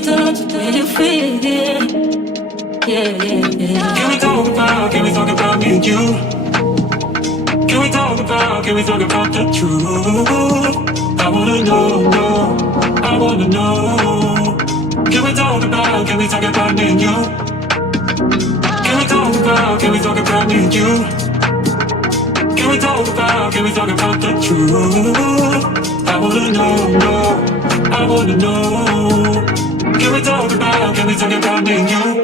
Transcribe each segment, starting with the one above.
you touch, will you feel it? Yeah, yeah, yeah. Can we talk about me and you? Can we talk about the truth? I wanna know, no, I wanna know. Can we talk about me and you? Can we talk about me and you? Can we talk about the truth? I wanna know, no, I wanna know. Can we talk about me and you?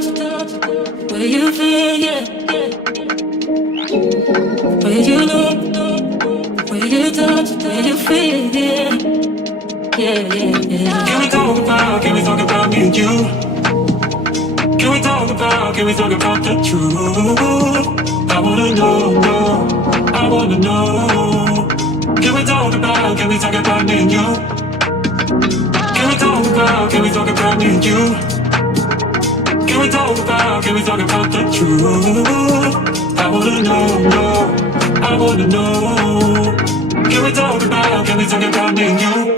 talk, what do you feel, yeah, yeah. What do you know, what do you touch, what do you feel, yeah, yeah, yeah, yeah. Can we talk about me and you? Can we talk about the truth? I wanna know, I wanna know. Can we talk about me and you? Can we talk about me and you? Can we talk about the truth? I wanna know, I wanna know. Can we talk about me and you?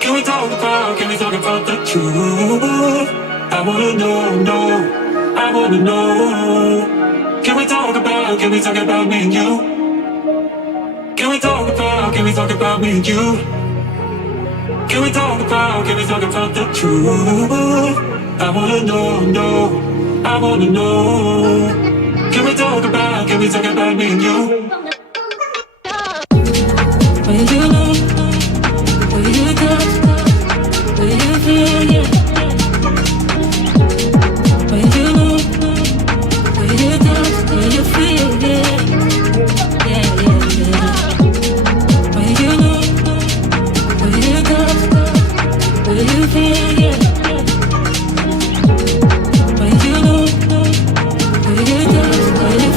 Can we talk about the truth? I wanna know, I wanna know. Can we talk about me and you? Can we talk about me and you? Can we talk about the truth? I wanna know, I wanna know. Can we talk about me and you? What do you know? What do you touch? What do you feel? Yeah. What do you know? What do you touch? What do you feel? Yeah. Yeah, yeah, yeah. What do you know? What do you touch? What do you feel? Yeah. What do you know? What do you touch? What do you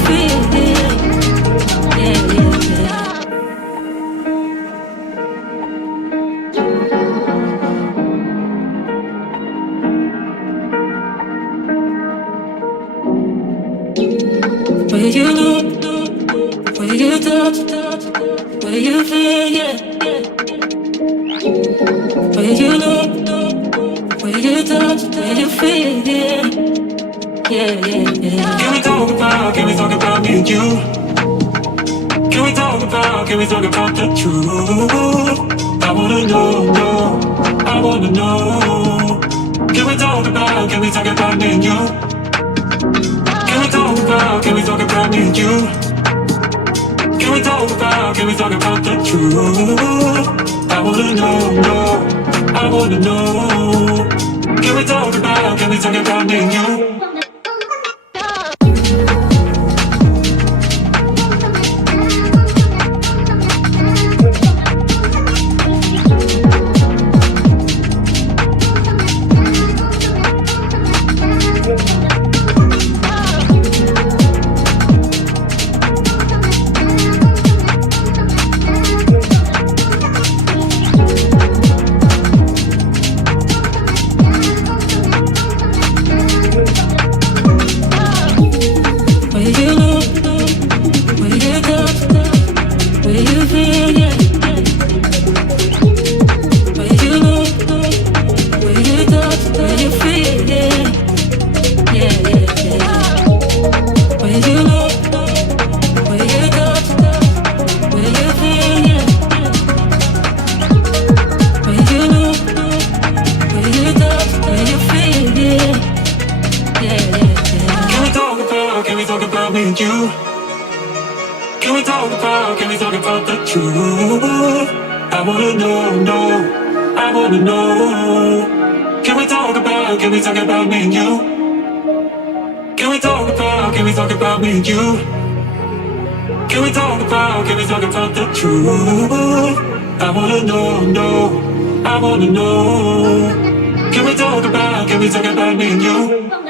feel? Yeah. Yeah, yeah, yeah. What do you know? What do you touch? What do you feel? Yeah. What do you know? What do you touch? What do you feel? Yeah. Yeah, yeah, yeah. Can we talk about me and you? Can we talk about the truth? I wanna know, I wanna know. Can we talk about me and you? Can we talk about me and you? Can we talk about the truth? I wanna know, I wanna know. Can we talk about me and you? I wanna know. Can we talk about me and you?